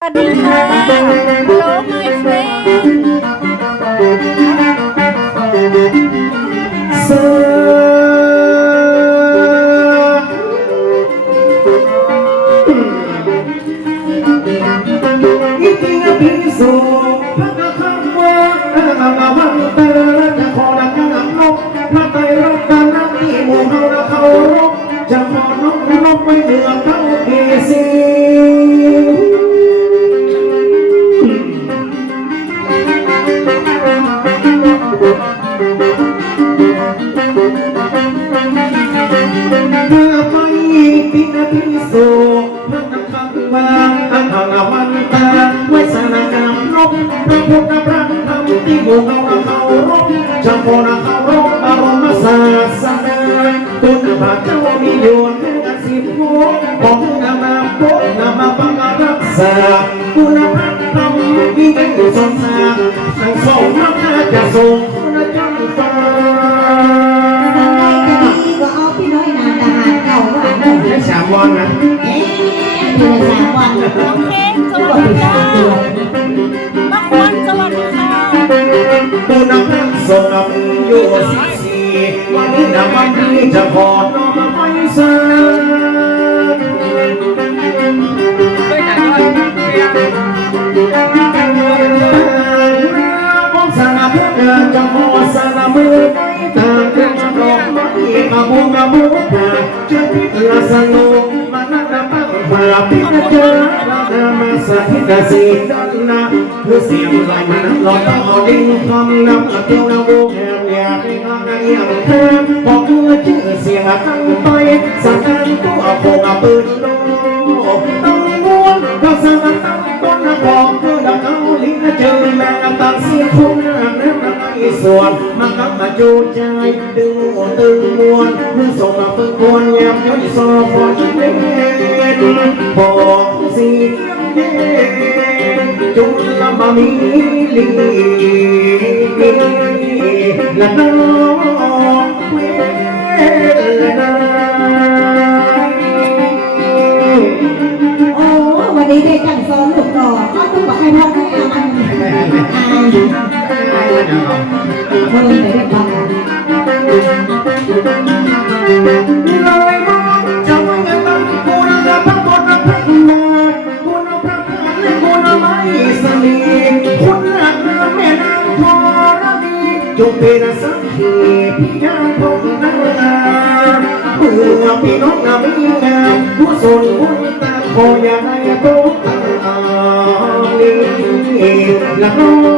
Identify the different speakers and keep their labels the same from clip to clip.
Speaker 1: สวัสดีค่ะ Hello my friend
Speaker 2: อิติยปิโสพระกคัมวะอะมะวัน สพระนักขังมาอันหาวันตาไว้สนากรรมนกพระพุทธพระธรรมที่บูเราเคารพจำพนาเคารพบารมีศาสนาตุนพระเจ้ามีอยู่แค่งสิบหัวของนามาโพนามาปังรักษาคุณพระธรรมมีกันอยู่สงสามทั้งสองพระจะทรง
Speaker 3: วัน
Speaker 2: นี้นำวันนี้จะขอน้อมไปเสผมสนาเพื่อจะขอสนามือไปทางเรื่องดอกไม้มาบูมาบูตาเจ้าพิลาสนุมานักตั้งฝ่าพิจารณามาสถิตสีดันนาคือเสียงลอยมันลอยต้องเอาดิ้งคำนำเที่ยวนาโวแหงอยากให้งานอย่างเธอ บอกเมื่อชื่อเสียงตั้งไปสังการตัวโคงเอาปืนโลต้องม้วนก็สมัครตั้งต้นบอกเพื่อดังเอาลิ้นเจอแม่ตัดเสียงคนนั้นนั้นส่วนมันกลับมาจูใจดึงตึงมวนเมื่อส่งมาฝึกควรยามย้อยซอฟอนเล่นบอกสีจุลมามีลี ละน้องเวลนา
Speaker 3: โอ้วันนี้ได้จังซ้อนลูกต่อก็ต้องบอกให้พ่อให้อามันอายเพิ่มไปได้บ้าง
Speaker 2: พิยาพงนาเพื่อพี่น้องมีงานผู้สนผู้ตาขอยาได้ตกตาลีละน้อง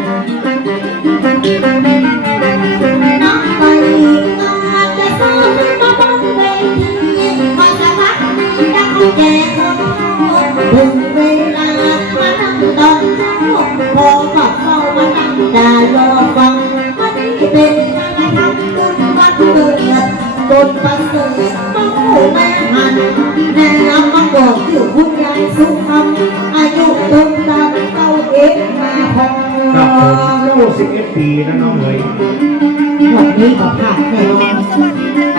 Speaker 2: เข้า
Speaker 3: มานั่งด่ารอฟังวันนี้เป็นการทำบุญวันเกิดบนประเสริฐเต้าแม่หันแนะนำมาบอกชื่อคุณยายสุคำอายุเติมตามเก้าเอ็ดมาพอ
Speaker 2: ครับผมโลสิบเอ็ดปีนะน้องเอ๋ย
Speaker 3: วันนี้ก็ผ่านแน่นอน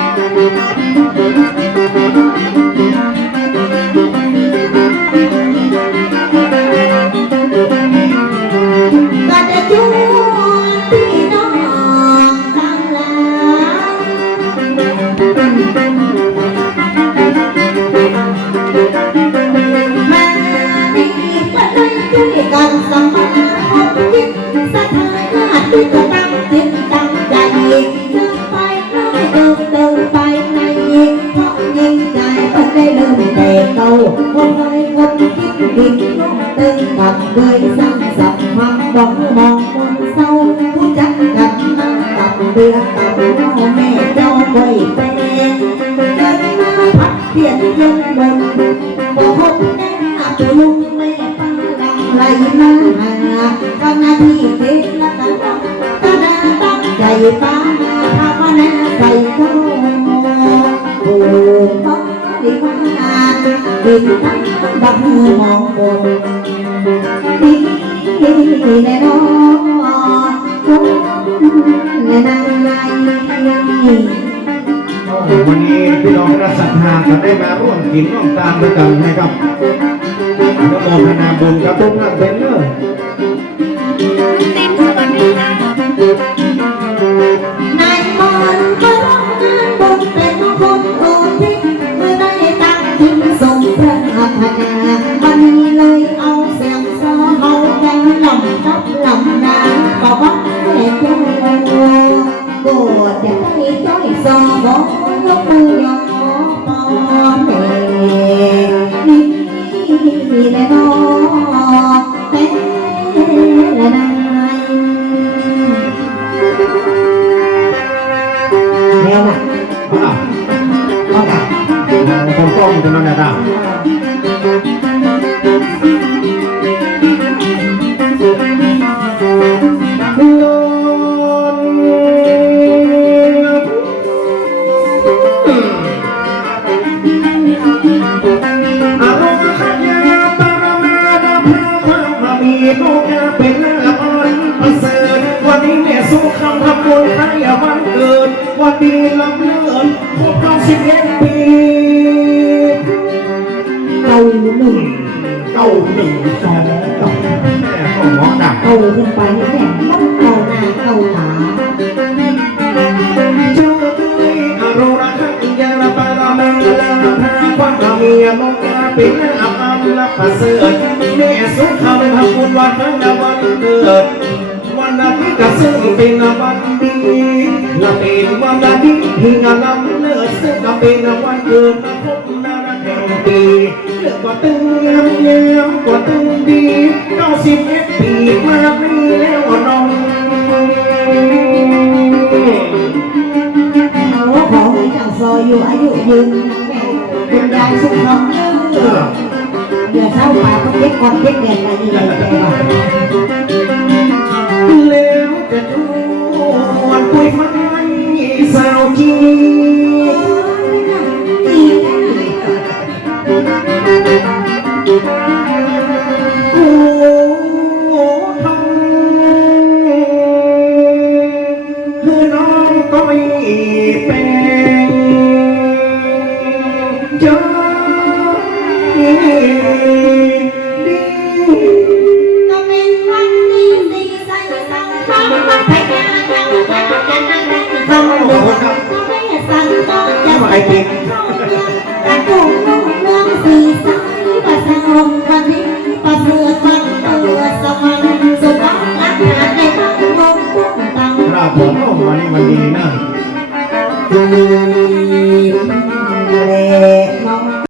Speaker 3: ไว้เป็นเกิดมาพัดเปลี่ยนเย็นบนบ่พบแน่ไปลุงแม่ป้าลังไหลมาหาวันนาทีเด็กละกันต้องตาดาตั้งใจป้ามาทำแน่ใส่ก็โอ้ป้าดีกว่าดินทั้งบังมองบนดีแน่นอนคน แน่
Speaker 2: วันนี้พี่น้องรัศรัทธาก็ได้มาร่วมกินร่วมตามด้วยกันนะครับนุโมทนาบุญกับทุกท่านเป็นเนอ
Speaker 1: ตินสวัสดีค่ะ
Speaker 3: นายมอนก็ร้องงานบนเป็นคนโอทิเมื่อได้ตั้งทิ้งทรงพระอัฏฐาวันนี้เลย แน่นอน
Speaker 2: เป็นลาภอันประเสริฐวันนี้แม่สู้คำทำบุญให้วันเกิดวันดีลำเลิศครบรอบสิบเอ็ดปี
Speaker 3: เก่าหนึ่ง
Speaker 2: เก้าหนึ่งสองเก้าแม่ก็หมอดัก
Speaker 3: เก่าขึ้นไปแม่ต้องเก่าหน้าเก่าตา
Speaker 2: เจ้าเอ้ยอารมณ์รักอินยาลาปารามังลาพาความกามีโลกาเป็นลา ภอันละประเสริฐแม่สู้คำทำบุญวันนั้นวันเกิดวันอาทิตย์ก็ซึ่งเป็นวันดีและเป็นวันอาทิตย์ที่งานนำเลิศซึ่งก็เป็นวันเกิดมาพบนาแห่งปีเลือกว่าตึงงามงามกว่าตึงดีเก้าสิบเอ็ดปีมาปีแล้วน้อง
Speaker 3: เอาขอให้เจ้าซอยอยู่อายุยืนคุณยายสุขภาพเออ เดี๋ยวเช้าป่าก็เก็บก่อนเก็บเงินอะไรนี่เลยแกว่า
Speaker 2: แล้วจะชวนคุยไฟสาวจี